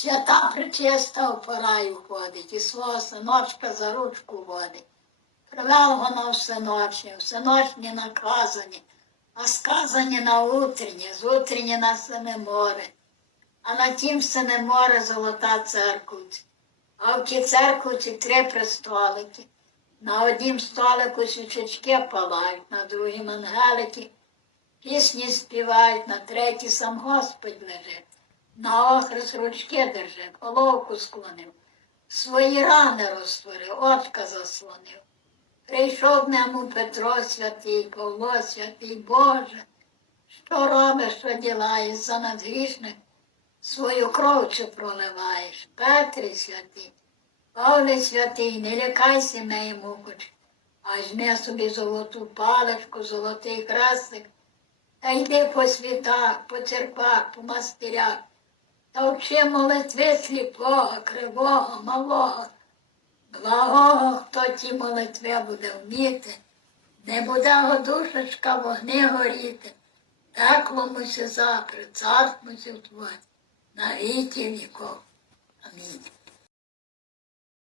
Свята причиста в пораю ходить, і свого синочка за ручку водить. Привел воно всеночні, всеночні наказані, а сказані на утренні, з утренні на сине море. А на тім сине море золота церквуть. А в тій церквуці три престолики. На однім столику свічечки палають, на другім ангелики пісні співають, на третій сам Господь лежить. На охрест ручки держить, головку склонив, свої рани розтворив, очка заслонив. Прийшов нему Петро святий, Павло святий, Боже, що робиш, що ділаєш за надгрішних, свою кров чи проливаєш, Петрі святий, Павле святий, не лякайся неї мукоч, а візьми собі золоту паличку, золотий хрестик, та йди по світах, по церквах, по монастирях, та вчи молитви сліпого, кривого, малого. Благого, хто ті молитви буде вміти, не буде його душечка вогни горіти, текломуся запри, царствуся в твоє, на віки віков. Амінь.